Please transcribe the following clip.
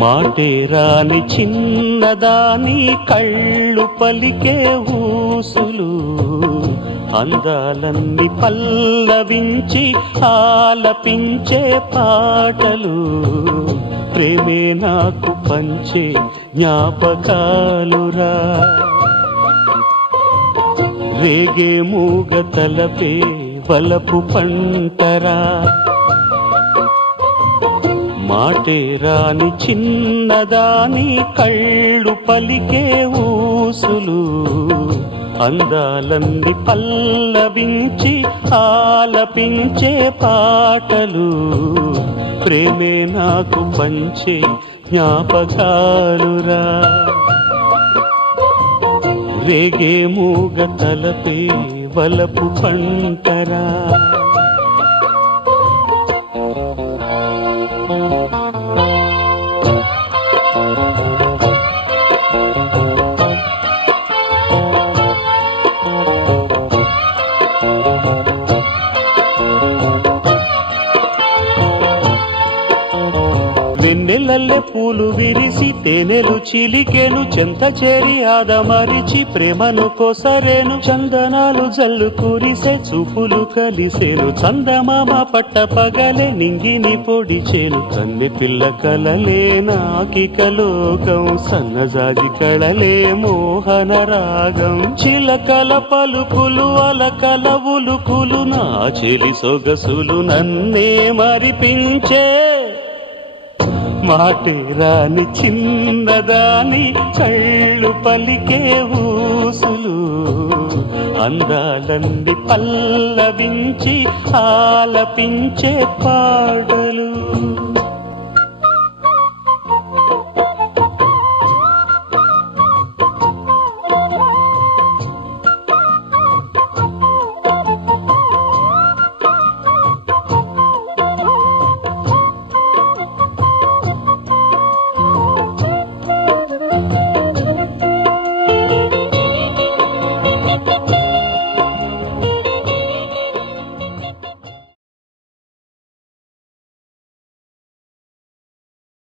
మాటే రాని చిన్నదాని కళ్ళు పలికే ఊసులు, అందాలన్నీ పల్లవించి ఆలపించే పాటలు, ప్రేమే నాకు పంచే జ్ఞాపకాలురా. రేగే మూగ తలపే వలపు పంటరా. మాటే రాని చిన్నదాని కళ్ళు పలికే ఊసులు, అందాలన్నీ పల్లవించి ఆలపించే పాటలు, ప్రేమే నాకు పంచే జ్ఞాపకాలురా. రేగే మూగ తలపే వలపు పంటరా. వెన్నెలల్లె పూలు విరిసి తేనెలు చిలికెను, చెంత చేరి ఆదమరిచి ప్రేమను కోసరేను, చందనాలు జల్లు కురిసే చూపులు కలిసేను, చందమామ పట్ట పగలే నింగిని పొడిచేను, కన్నె పిల్ల కలలే నాకిక లోకం, సన్నజాజి కళలే మోహన రాగం, చిలకల పలుకులు అలకల ఉలుకులు, నా చెలి సొగసులు నన్నే మరిపించే. మాటే రాని చిన్నదాని కళ్ళు పలికే ఊసులు, అందాలన్నీ పల్లవించి ఆలపించే పాటలు.